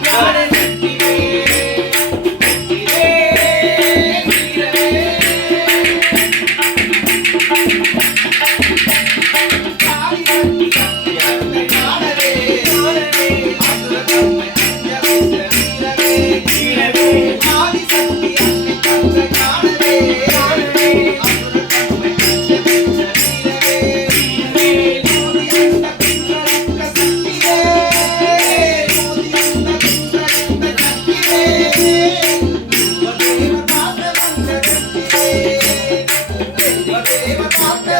Yeah.